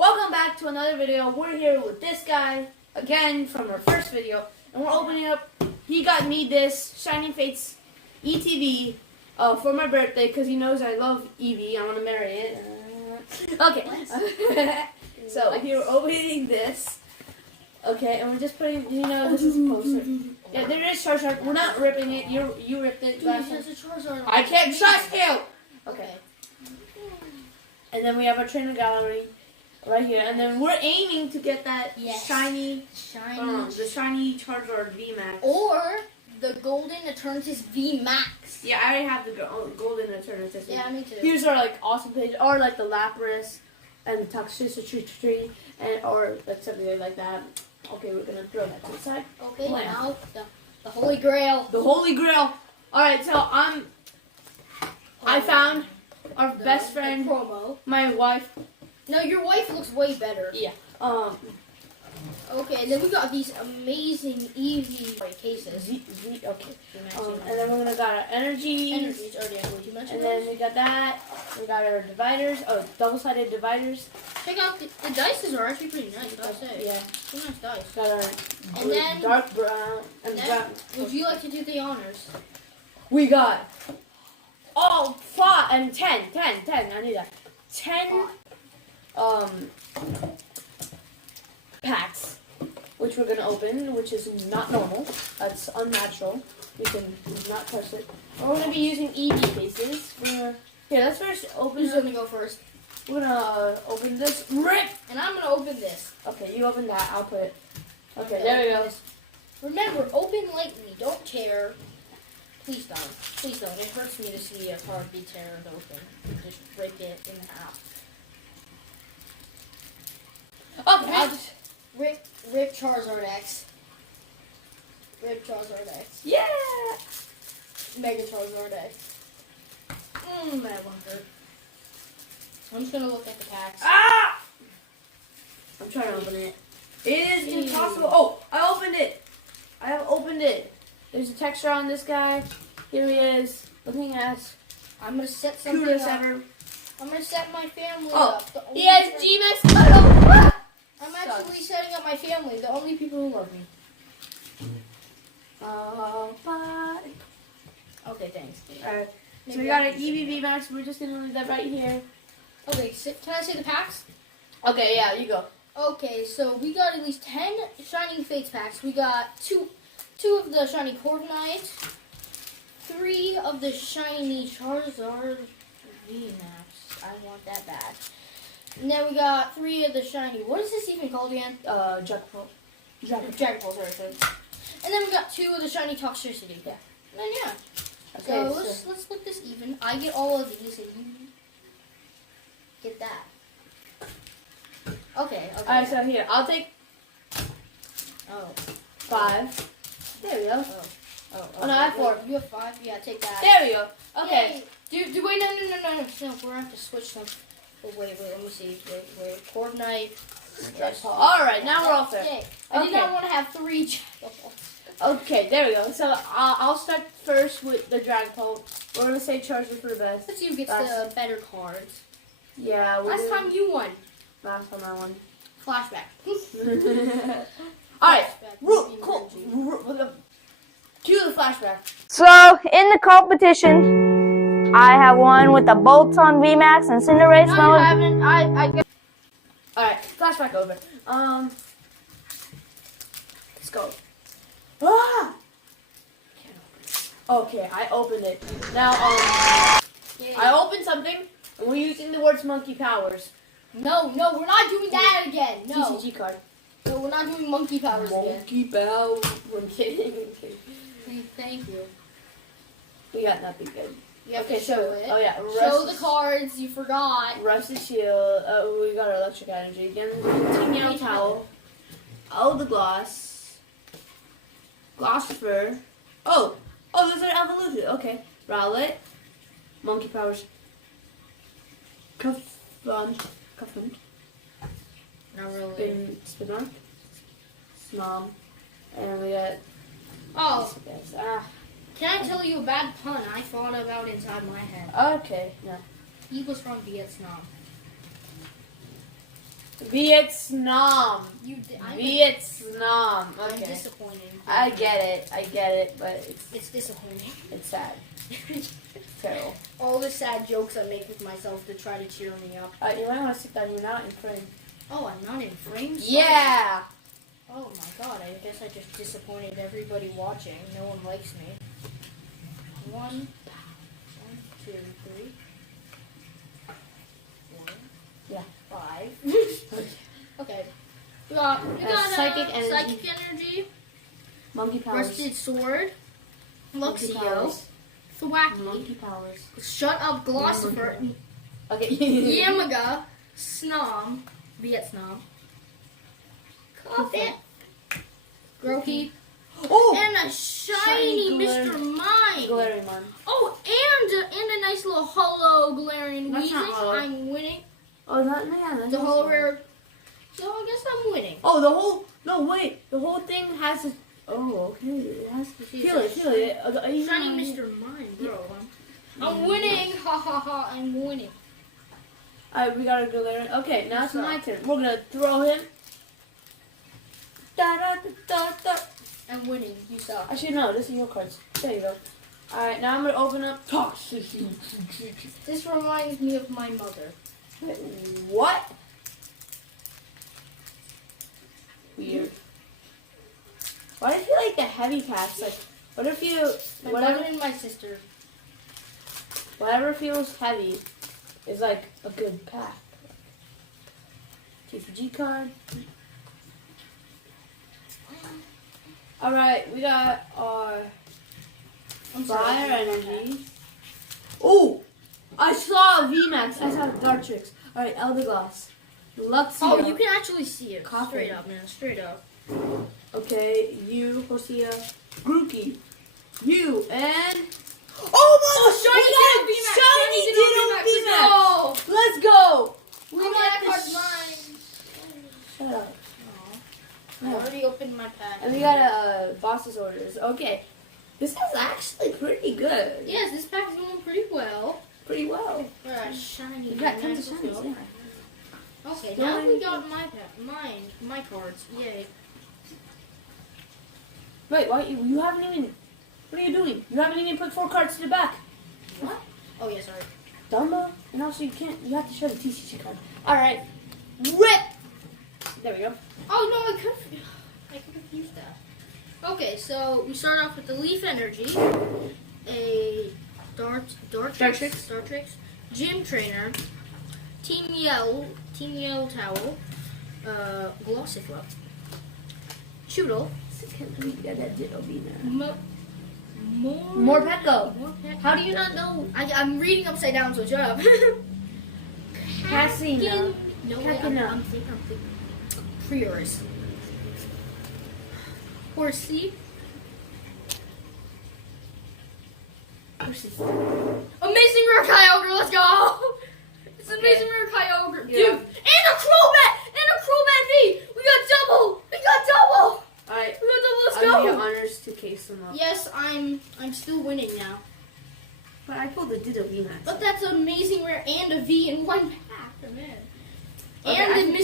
Welcome back to another video. We're here with this guy again from our first video, and we're opening up. He got me this Shining Fates ETB for my birthday because he knows I love EV. I want to marry it. Okay. So here we're opening this. Okay, and we're just putting. This is closer. Yeah, there is Charizard. We're not ripping it. You ripped it. I can't trust you. Okay. And then we have our trainer gallery right here, and then we're aiming to get that shiny the shiny Charizard VMAX. Or the Golden Eternatus VMAX. Yeah, I already have the Golden Eternatus. Yeah, me too. Here's our awesome page, or like the Lapras and the Toxicity, and or like something like that. Okay, we're gonna throw that to the side. Okay, now the Holy Grail. The Holy Grail. All right, so I found our best friend, promo. My wife. No, your wife looks way better. Yeah. Okay, and then we got these amazing EV cases. Okay. And then we're gonna got our energy. Energy's already way too much. And then we got that. We got our dividers. Oh, double-sided dividers. Check out the dices are actually pretty nice. I'll say. Yeah. Pretty nice dice. Got our and then dark brown and brown. Would you like to do the honors? We got 5 and 10. I need that. 10 packs, which we're gonna open, which is not normal. That's unnatural. We can not touch it. We're gonna be using EV cases. Here, let's first open. Who's gonna go first? We're gonna open this. Rip! And I'm gonna open this. Okay, you open that. I'll put it. Okay, there we go. Remember, open lightly. Don't tear. Please don't. Please don't. It hurts me to see a card be teared open. Just break it in half. Okay, I'll just... Rip Charizard X. Rip Charizard X. Yeah! Mega Charizard X. That one hurt. I'm just gonna look at the packs. Ah! I'm trying to open it. It is impossible. Oh, I opened it. I have opened it. There's a texture on this guy. Here he is. Looking at. I'm gonna set something Cutest up. ever. I'm gonna set my family Oh, up. he has G-Max. I'm actually setting up my family. The only people who love me. Bye. Okay, thanks. Alright. So we got an EV VMAX. We're just gonna leave that right here. Okay, can I say the packs? Okay, yeah, you go. Okay, so we got at least 10 Shining Fates packs. We got two of the Shiny Corviknight, 3 of the Shiny Charizard VMAX. I want that bad. And then we got 3 of the Shiny. What is this even called again? Dragapult, sorry. And then we got 2 of the Shiny Toxicity. Yeah. And then yeah. Okay, So let's split this even. I get all of these, and you get that. Okay. Alright, so here, I'll take 5. There we go. Oh, no, I have 4. You have 5? Yeah, take that. There we go. Okay. Yay. Do wait, no. No, we're gonna have to switch some. Oh, wait, let me see. Wait. Corviknight. Alright, now we're off there. Yay. I did not want to have 3 Dragapults. Okay, there we go. So I'll start first with the Dragapult. We're gonna say Charizard for the best. Let's see who gets the better cards. Yeah. Last time you won. Last time I won. Flashback. Alright. Cool. Cue the flashback. So, in the competition, I have won with the Bolton VMAX and Cinderace mode. I haven't. Alright, flashback over. Let's go. Ah! Okay, I opened it. Now, I opened something, and we're using the words monkey powers. No, we're not doing that again. No. TCG card. No, we're not doing monkey powers again. Monkey powers. I'm kidding. Thank you. We got nothing good. You have to show it. Oh yeah. Show the cards. You forgot. Rusty Shield. We got our electric energy again. Team Yellow Towel. Oh, the gloss. Glossifer. Oh, those are evolution. Okay. Rowlet. Monkey powers. Cuffant. Not really. Spinark. Snom. And we got. Oh. Can I tell you a bad pun I thought about inside my head? Okay. Yeah. He was from Vietnam. Vietnam. I'm Vietnam. Okay. disappointed. I get it, but It's disappointing. it's sad. It's terrible. All the sad jokes I make with myself to try to cheer me up. You might want to sit down. You're not in frame. Oh, I'm not in frames? Yeah. Oh my god, I guess I just disappointed everybody watching. No one likes me. 1, 2, 3, 4, Yeah. 5. Okay. We got psychic energy. Psychic energy. Monkey powers. Rusted sword. Monkey Luxio. powers. Thwacky. Monkey powers. Shut up, Glossifer. Okay. Yamaga. Snom. Vietnam. Coffee. Groki. Oh! And a shiny Mr. Mime. Glaring one. Oh, and a nice little hollow Galarian That's not Weezing. hollow. I'm winning. Oh, that's The also- hollow rare. So I guess I'm winning. Oh, the whole. No, wait. The whole thing has a. Oh, okay. It has to. Feel it. Shiny Mr. Mime, bro. I'm winning. Ha ha ha. I'm winning. Alright, we got a Galarian. Okay, now it's my turn. We're gonna throw him. Da da da da da. I'm winning. You suck. Actually, no. This is your cards. There you go. Alright, now I'm gonna open up. This reminds me of my mother. Wait, what? Weird. Why do I feel like the heavy packs? Like, what if you. My Whatever, mother and my sister. whatever feels heavy is like a good pack. TCG card. Alright, we got our fire energy. Oh! I saw a VMAX. I saw Dartrix. Alright, Elder Glass. Luxio. Oh, you can actually see it. Coffee. Straight up, man. Straight up. Okay, you, Hosea, Grookey. You, and... Oh my shiny Ditto Ditto VMAX! Let's go! We Okay, got that this. card's mine. Shut up. I already opened my pack. And we got a boss's orders. Okay. This is actually pretty good. Yes, this pack is going pretty well. Pretty well. Alright, shiny. We got tons of Let's shinies, go. yeah. Okay, now we got my pack. My cards. Yay. Wait, why you haven't even... What are you doing? You haven't even put 4 cards to the back. What? Oh, yeah, sorry. Dumbo. And also you can't... You have to show the TCG card. Alright. Rip! There we go. Oh, no, I could have used that. Okay, so we start off with the Leaf Energy, a Dartrix, Gym Trainer, Team Yell Towel, Glossiflop, Choodle, More Pecco. How do you not know? I'm reading upside down, so shut up. Cassina. No, Kakina. I'm thinking. Prioris. Horsey. Amazing Rare Kyogre, let's go! It's amazing rare Kyogre. Yeah. Dude, and a Crobat! V! We got double! Alright. Let's I'll do go! your honors to case them up. Yes, I'm still winning now. But I pulled the Ditto VMAX. But that's amazing rare and a V in one pack, man. Okay, And the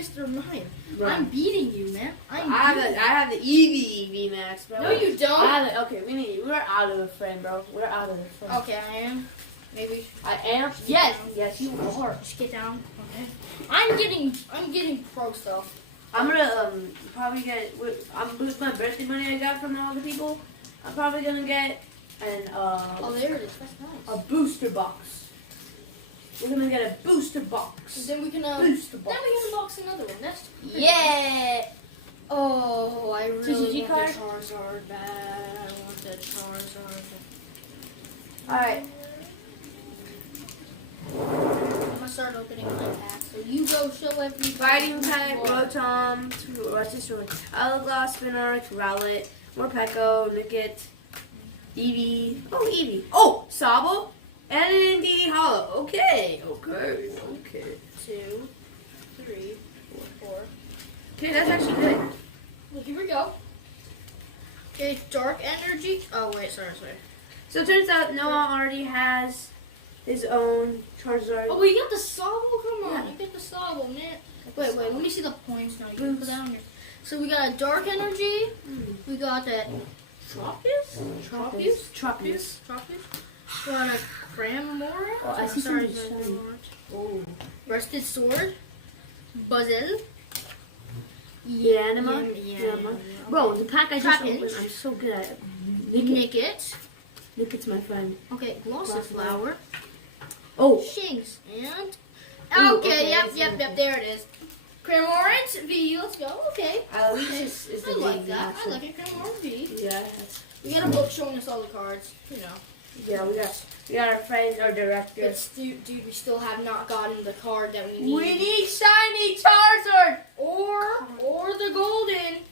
Mr. Mime. Right. I'm beating you, man. I have the EV VMAX, bro. No, you don't. I have it. Okay, we're out of the frame, bro. We're out of the frame. Okay, I am. Maybe. I am. Yes, you are. Just get down. Okay. I'm getting pro stuff. I'm gonna probably get. With my birthday money I got from all the people, I'm probably gonna get Oh, there it is. That's nice. a booster box. We're gonna get a booster box. Then we can Booster box. Then we can unbox another one. That's Yeah. Oh, I really TCG want card? the Charizard bad. I want the Charizard. All right. I'm gonna start opening my pack. So you go show everybody. Fighting type, what. Rotom, Rusty Sword, Hourglass, Spinner, Rowlet, Morpeko, Nickit, Eevee. Oh, Eevee. Oh, Sabo, and an Indeed Hollow. Okay. 2, 3, 4. Okay, that's actually good. Well, here we go. Okay, Dark Energy. Oh wait, sorry. So it turns out Noah already has his own Charizard. Oh, well, you got the Sabo. Come on, Yeah. you get the Sabo, man. Wait, let me see the points now. You can put that on here. So we got a dark energy. We got that Tropius. We got a Cramora. Oh, I see sorry. something shiny. Oh. Rusted sword. Buzzle. Yanima. Yeah. Bro, the pack I just Trapinch. opened, I'm so good at it. Nickit. Nickit's my friend. Okay, Glossiflower. Oh, Shinx. And Ooh, okay, okay, yep, there it is. Cramorant V, let's go. Okay. at least it's I the like name, that. I actually. like it. Cramorant V. Yeah, We got a book showing us all the cards, you know. yeah, we got our friends, our director. But dude, we still have not gotten the card that we need. We need shiny Charizard. or the golden.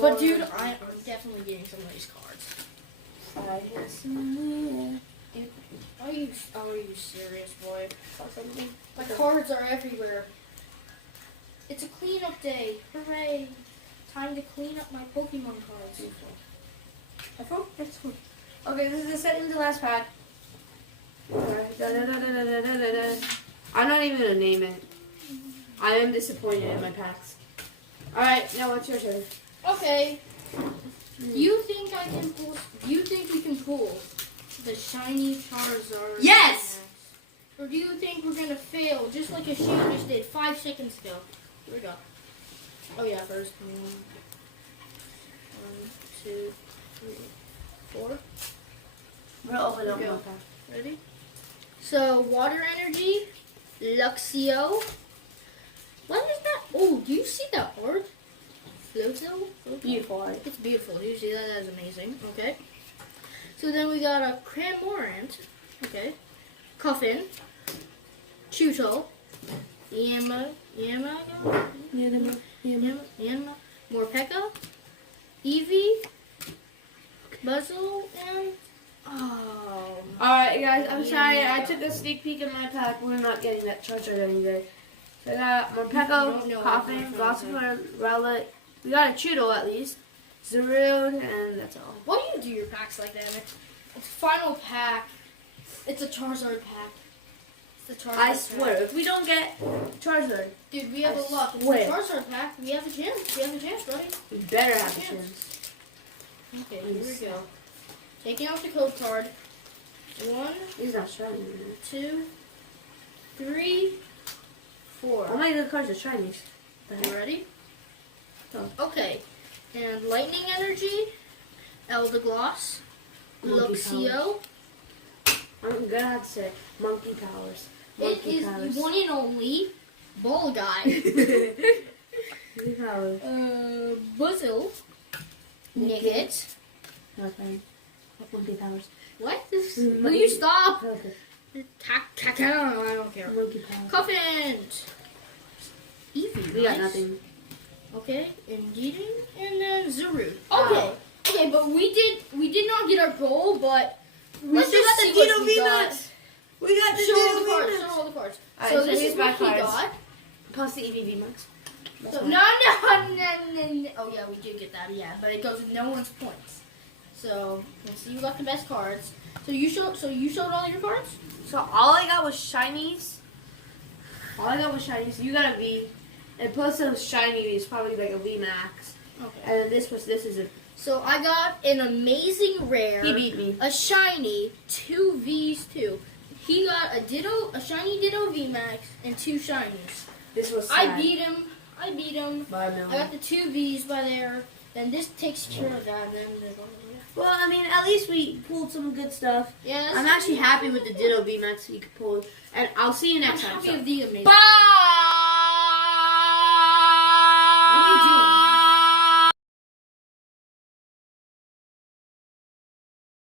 But dude, I'm definitely getting some of these cards. Dude, are you serious, boy? My cards are everywhere. It's a cleanup day. Hooray! Time to clean up my Pokemon cards. That's cool. Okay, this is the second to last pack. Alright, I'm not even gonna name it. I am disappointed in my packs. Alright, now what's your turn? Okay. You think I can pull? You think we can pull the shiny Charizard? Yes! Or do you think we're gonna fail just like a Shane just did 5 seconds ago? Here we go. Oh yeah, first. 1, 2, 3, 4. We'll open up Go. one pack. Ready? So water energy, Luxio. What is that? Oh, do you see that art? Flozo? Beautiful art. It's beautiful. You see that? That is amazing. Okay. So then we got a Cramorant. Okay. Coffin. Chuto. Yama. Morpeko. Eevee. Buzzle. And... Oh. Alright, guys, I'm sorry. Yeah. I took a sneak peek in my pack. We're not getting that Charizard any day. So I got Morpeko, No, Coffin, no. Glossifleur, Rowlet. We got a Chuto at least. Zarude, and that's all. Why do you do your packs like that, man? It's final pack. It's a Charizard pack. It's the Charizard I pack. swear, if we don't get Charizard, Dude, we have a luck. It's swear. a Charizard pack. We have a chance. We have a chance, buddy. we better have a Yeah. chance. Okay, here we go. Taking out the code card. 1, He's not shiny, man. 2, 3, 4. All my good cards are shinies. You ready? Go. Okay. And Lightning Energy, Eldergloss, Monkey Luxio. I'm gonna have to say Monkey Powers. It Monkey is Powers. the one and only Ball Guy. Monkey Powers. Buzzle, Nickit. Okay. Monkey Powers. What? Will you stop? Okay. I don't care. Monkey Powers. Coffin. Eevee. We got nice. nothing. Okay, Indeedee, and then Zarude. Oh. Okay, but we did not get our goal, but We let's still just got see the what Dino we got. VMAX. We got the Show all Dino the cards. VMAX. Show all the cards. Alright, So so this here's is my what we cards. got. Plus the ETB max. So, no. Oh yeah, we did get that. Yeah, but it goes with no one's points. So let's see who got the best cards. So you showed all your cards. So all I got was shinies. You got a V. And plus those shiny is probably like a V max. Okay. And then this is a. So I got an amazing rare. He beat me. A shiny, 2 Vs too. He got a shiny Ditto VMAX and 2 shinies. This was. I sad. beat him. By a million. I got the 2 Vs by there. Then this takes care of that. Then Well, I mean, at least we pulled some good stuff. yeah, I'm actually happy with the Ditto V max we could pull. And I'll see you I'm next time. happy So. with the amazing. Bye.